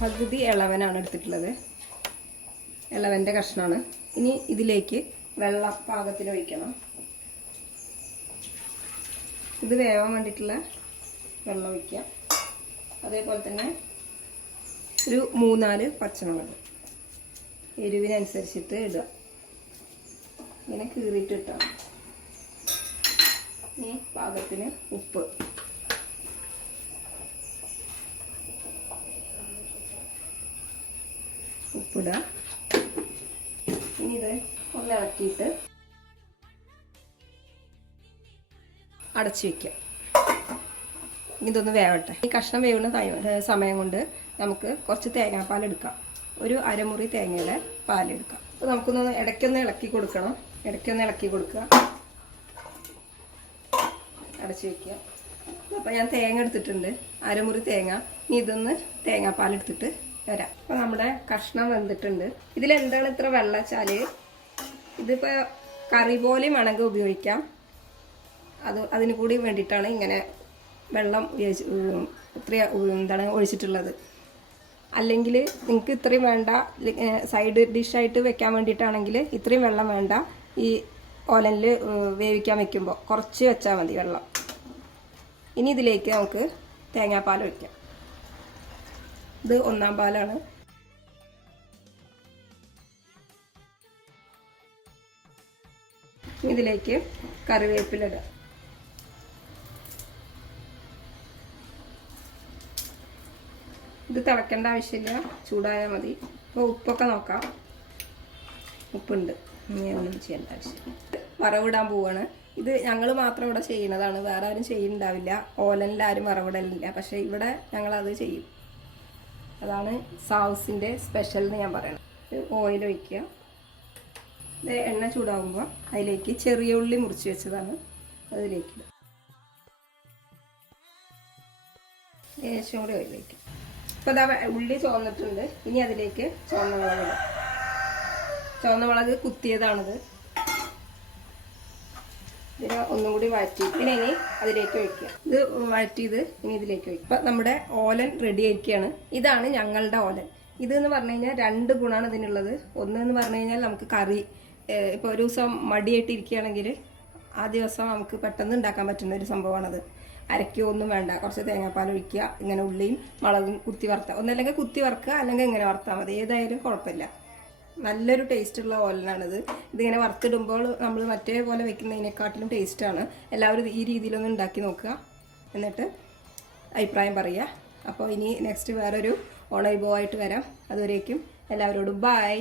പകുതി ഇളവനാണ് എടുത്തിട്ടുള്ളത്. ഇളവൻ്റെ കഷ്ണമാണ്. ഇനി ഇതിലേക്ക് വെള്ളം പാകത്തിന് ഒഴിക്കണം. ഇത് വേവാൻ വേണ്ടിയിട്ടുള്ള വെള്ളം ഒഴിക്കുക. അതേപോലെ തന്നെ ഒരു 3-4 പച്ചമുളക് എരിവിനനുസരിച്ചിട്ട് ഇടുക. ഇങ്ങനെ കീറിയിട്ട് ഇട്ടാൽ ഇനി പാകത്തിന് ഉപ്പ്, ഉപ്പിടുക. ഇനി ഇത് ഒന്ന് ഇളക്കിയിട്ട് അടച്ചു വയ്ക്കുക. ഇതൊന്ന് വേവട്ടെ. ഈ കഷ്ണം വേവുന്ന സമയം കൊണ്ട് നമുക്ക് കുറച്ച് തേങ്ങാപ്പാൽ എടുക്കാം. ഒരു അരമുറി തേങ്ങയുടെ പാലെടുക്കാം. അപ്പോൾ നമുക്കൊന്ന് ഇടയ്ക്കൊന്ന് ഇളക്കി കൊടുക്കണം. ഇടയ്ക്കൊന്ന് ഇളക്കി കൊടുക്കുക. അടച്ചു വയ്ക്കുക. അപ്പോൾ ഞാൻ തേങ്ങ എടുത്തിട്ടുണ്ട്, അരമുറി തേങ്ങ. ഇനി ഇതൊന്ന് തേങ്ങാപ്പാലെടുത്തിട്ട് വരാം. അപ്പോൾ നമ്മുടെ കഷ്ണം വെന്തിട്ടുണ്ട്. ഇതിലെന്താണ് ഇത്ര വെള്ളം വെച്ചാൽ, ഇതിപ്പോൾ കറി പോലെയും വേണമെങ്കിൽ ഉപയോഗിക്കാം. അതിന് കൂടി വേണ്ടിയിട്ടാണ് ഇങ്ങനെ വെള്ളം ഒഴിച്ചിട്ടുള്ളത്. അല്ലെങ്കിൽ നിങ്ങൾക്ക് ഇത്രയും വേണ്ട, സൈഡ് ഡിഷായിട്ട് വെക്കാൻ വേണ്ടിയിട്ടാണെങ്കിൽ ഇത്രയും വെള്ളം വേണ്ട. ഈ ഓലനിൽ വേവിക്കാൻ വെക്കുമ്പോൾ കുറച്ച് വെച്ചാൽ മതി വെള്ളം. ഇനി ഇതിലേക്ക് നമുക്ക് തേങ്ങാപ്പാൽ ഒഴിക്കാം. ഇത് 1-ാം പാലാണ്. ഇതിലേക്ക് കറിവേപ്പില ഇടുക. ഇത് തിളക്കേണ്ട ആവശ്യമില്ല, ചൂടായാൽ മതി. അപ്പോൾ ഉപ്പൊക്കെ നോക്കാം. ഉപ്പുണ്ട്, ഇനിയൊന്നും ചെയ്യേണ്ട ആവശ്യം. വറവിടാൻ പോവാണ്. ഇത് ഞങ്ങൾ മാത്രം ഇവിടെ ചെയ്യുന്നതാണ്, വേറെ ആരും ചെയ്യുന്നുണ്ടാവില്ല. ഓലനിൽ ആരും വറവിടലില്ല, പക്ഷേ ഇവിടെ ഞങ്ങളത് ചെയ്യും. അതാണ് സാവസിൻ്റെ സ്പെഷ്യൽ എന്ന് ഞാൻ പറയണത്. ഓയിൽ ഒഴിക്കുക. ഇത് എണ്ണ ചൂടാകുമ്പോൾ അതിലേക്ക് ചെറിയ ഉള്ളി മുറിച്ച് വെച്ചതാണ്, അതിലേക്ക് ലേശം കൂടി ഓയിൽ ഒഴിക്കുക. ഇപ്പോൾ ഇതാ ഉള്ളി ചുവന്നിട്ടുണ്ട്. ഇനി അതിലേക്ക് ചുവന്ന മുളക് ഇടുക. ചുവന്ന മുളക് കുത്തിയതാണിത്. ഇതിനെ ഒന്നും കൂടി വഴറ്റി പിന്നെ ഇനി അതിലേക്ക് ഒഴിക്കുക. ഇത് വഴറ്റിയത് ഇനി ഇതിലേക്ക് ഒഴിക്കുക. ഇപ്പം നമ്മുടെ ഓലൻ റെഡി ആയിരിക്കുകയാണ്. ഇതാണ് ഞങ്ങളുടെ ഓലൻ. ഇതെന്ന് പറഞ്ഞു കഴിഞ്ഞാൽ 2 ഗുണമാണ് ഇതിനുള്ളത്. ഒന്നെന്ന് പറഞ്ഞു കഴിഞ്ഞാൽ നമുക്ക് കറി ഇപ്പോൾ ഒരു ദിവസം മടിയായിട്ട് ഇരിക്കുകയാണെങ്കിൽ ആ ദിവസം നമുക്ക് പെട്ടെന്ന് ഉണ്ടാക്കാൻ പറ്റുന്ന ഒരു സംഭവമാണത്. അരയ്ക്കുക ഒന്നും വേണ്ട, കുറച്ച് തേങ്ങാപ്പാൽ ഒഴിക്കുക, ഇങ്ങനെ ഉള്ളിയും മുളകും കുത്തി വറുത്തുക. ഒന്നല്ലെങ്കിൽ കുത്തി വറുക്കുക, അല്ലെങ്കിൽ ഇങ്ങനെ വറുത്താൽ മതി. ഏതായാലും കുഴപ്പമില്ല. നല്ലൊരു ടേസ്റ്റുള്ള ഓലനാണിത്. ഇതിങ്ങനെ വറുത്തിടുമ്പോൾ നമ്മൾ മറ്റേ പോലെ വെക്കുന്നതിനെക്കാട്ടിലും ടേസ്റ്റാണ്. എല്ലാവരും ഈ രീതിയിലൊന്ന് ഉണ്ടാക്കി നോക്കുക, എന്നിട്ട് അഭിപ്രായം പറയുക. അപ്പോൾ ഇനി നെക്സ്റ്റ് വേറൊരു ഓണവിഭവമായിട്ട് വരാം. അതുവരേക്കും എല്ലാവരോടും ബൈ.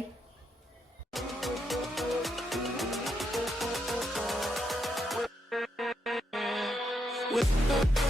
With